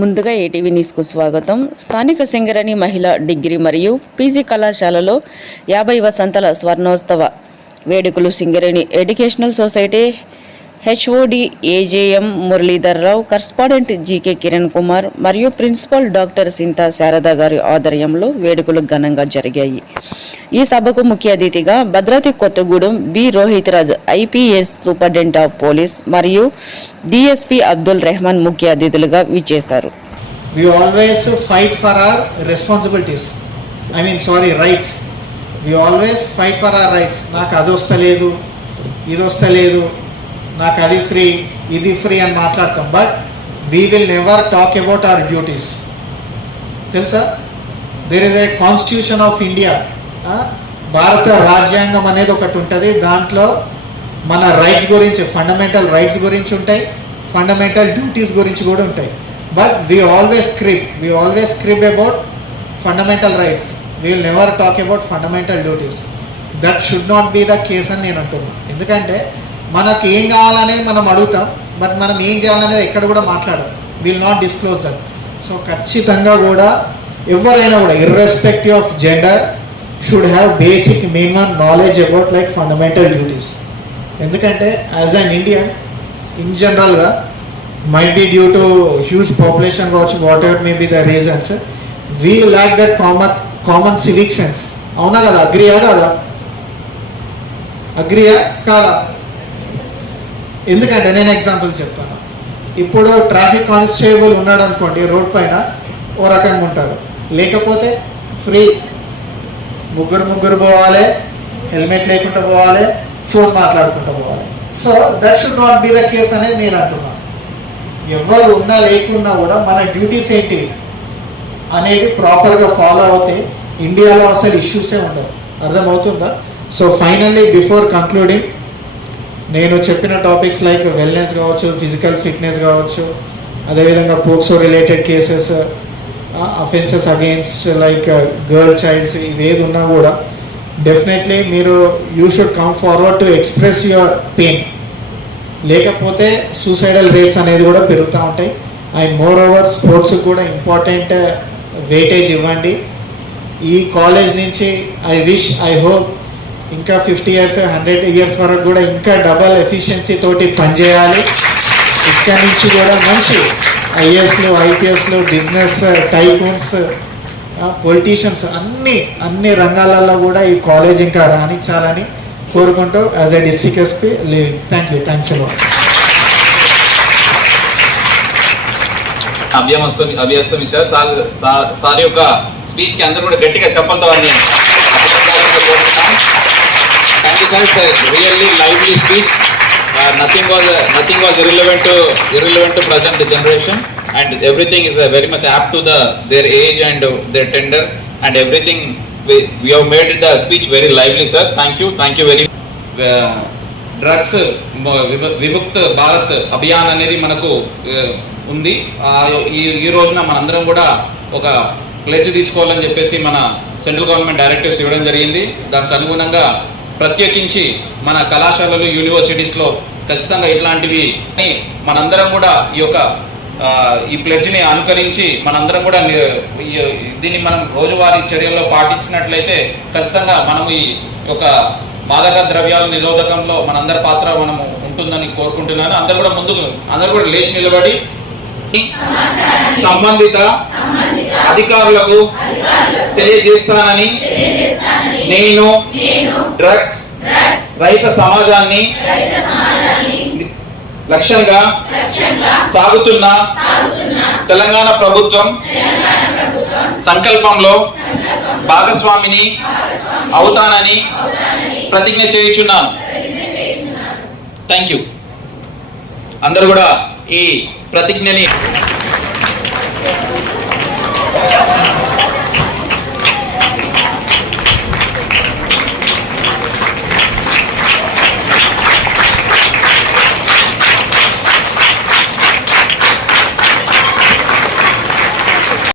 ముందుగా ఏటీవీ న్యూస్కు స్వాగతం. స్థానిక సింగరణి మహిళా డిగ్రీ మరియు పీజీ కళాశాలలో యాభై వసంతల స్వర్ణోత్సవ వేడుకలు Singareni educational society HOD AJM Muralidharrao correspondent GK Kiran Kumar మరియు ప్రిన్సిపల్ డాక్టర్ సింతా శారద గారి ఆధ్వర్యంలో వేడుకలు ఘనంగా జరిగాయి. ఈ సభకు ముఖ్య అతిథిగా Bhadradri Kothagudem B. Rohit Raj IPS superintendent of police మరియు డిఎస్పి అబ్దుల్ రెహమాన్ ముఖ్య అతిథులుగా విచ్చేశారు. We always fight for our responsibilities. I mean sorry rights. We always fight for our rights. నాకు అది వస్తలేదు ఇది వస్తలేదు నాకు అది ఫ్రీ ఇది ఫ్రీ అని మాట్లాడతాం. But we will never talk about our duties తెలుసా? There is a constitution of India భారత రాజ్యాంగం అనేది ఒకటి ఉంటుంది. దాంట్లో మన రైట్స్ గురించి ఫండమెంటల్ రైట్స్ గురించి ఉంటాయి. ఫండమెంటల్ డ్యూటీస్ గురించి కూడా ఉంటాయి. But we always script we always script about fundamental rights we will never talk about fundamental duties that should not be the case అని నేను అంటున్నాను ఎందుకంటే మనకు ఏం కావాలనేది మనం అడుగుతాం బట్ మనం ఏం చేయాలనేది ఎక్కడ కూడా మాట్లాడం will not disclose that so ఖచ్చితంగా కూడా ఎవరైనా కూడా irrespective of gender should have basic minimum knowledge about like fundamental duties ఎందుకంటే యాజ్ అన్ ఇండియన్ ఇన్ జనరల్గా might be due to huge population కావచ్చు whatever may be the reasons we lack that common common civic sense అవునా కదా? అగ్రియా కాదా? అగ్రియా కాదా? ఎందుకంటే నేను example చెప్తాను ఇప్పుడు ట్రాఫిక్ కానిస్టేబుల్ ఉన్నాడు అనుకోండి రోడ్ పైన ఓ రకంగా ఉంటారు. లేకపోతే ఫ్రీ ముగ్గురు ముగ్గురు పోవాలి హెల్మెట్ లేకుండా పోవాలి ఫోన్ మాట్లాడుకుంటూ పోవాలి. So that should not be the case అనేది నేను అంటున్నాను ఎవరు ఉన్నా లేకున్నా కూడా మన డ్యూటీస్ ఏంటి? అనేది ప్రాపర్గా ఫాలో అవుతే ఇండియాలో అసలు ఇష్యూసే ఉండవు. అర్థమవుతుందా? సో ఫైనల్లీ బిఫోర్ కంక్లూడింగ్ నేను చెప్పిన టాపిక్స్ లైక్ వెల్నెస్ కావచ్చు ఫిజికల్ ఫిట్నెస్ కావచ్చు అదేవిధంగా POCSO related cases offences against like girl childs ఇవేది ఉన్నా కూడా డెఫినెట్లీ మీరు you should come forward to express your pain లేకపోతే సూసైడల్ రేట్స్ అనేది కూడా పెరుగుతూ ఉంటాయి. అండ్ మోర్ ఓవర్ స్పోర్ట్స్ కూడా ఇంపార్టెంట్ వెయిటేజ్ ఇవ్వండి. ఈ కాలేజ్ నుంచి ఐ విష్ ఐ హోప్ ఇంకా ఫిఫ్టీ ఇయర్స్ హండ్రెడ్ ఇయర్స్ వరకు కూడా ఇంకా డబల్ ఎఫిషియన్సీ తోటి పనిచేయాలి. ఇక్కడి నుంచి కూడా మంచి ఐఏఎస్లు ఐపీఎస్లు బిజినెస్ టైకూన్స్ పొలిటీషియన్స్ అన్ని అన్ని రంగాలలో కూడా ఈ కాలేజ్ ఇంకా రాణించాలని కోరుకుంటూ as a district SP living thank you thanks a lot అభ్యమస్తం అభ్యస్తం ఇచ్చారు సార్ సార్ యొక్క స్పీచ్కి అందరూ కూడా గట్టిగా చెప్పంతో అని thank sir sir really lively speech nothing was nothing was irrelevant to irrelevant to present generation and everything is very much apt to the their age and their tender and everything you have made the speech very lively sir thank you thank you very drugs Vimukt Bharat Abhiyan అనేది మనకు ఉంది ఈ ఈ రోజున మనందరం కూడా ఒక pledge తీసుకోవాలని చెప్పేసి మన సెంట్రల్ గవర్నమెంట్ డైరెక్టివ్స్ ఇవ్వడం జరిగింది. దానికి అనుగుణంగా ప్రత్యేకించి మన కళాశాలలు యూనివర్సిటీస్లో ఖచ్చితంగా ఇట్లాంటివి మనందరం కూడా ఈ యొక్క ఈ ప్లెడ్జ్ని అనుకరించి మనందరం కూడా దీన్ని మనం రోజువారీ చర్యల్లో పాటించినట్లయితే ఖచ్చితంగా మనము ఈ యొక్క మాదక ద్రవ్యాల నిరోధకంలో మనందరి పాత్ర మనము ఉంటుందని కోరుకుంటున్నాను. అందరు కూడా ముందుకు అందరు కూడా లేచి నిలబడి సంబంధిత అధికారులకు తెలియజేస్తానని నేను డ్రగ్స్ రహిత సమాజాన్ని లక్ష్యంగా సాగుతున్న తెలంగాణ ప్రభుత్వం సంకల్పంలో భాగస్వామిని అవుతానని ప్రతిజ్ఞ చేయుచున్నాను. థ్యాంక్ యూ అందరూ కూడా ఈ ప్రతిజ్ఞని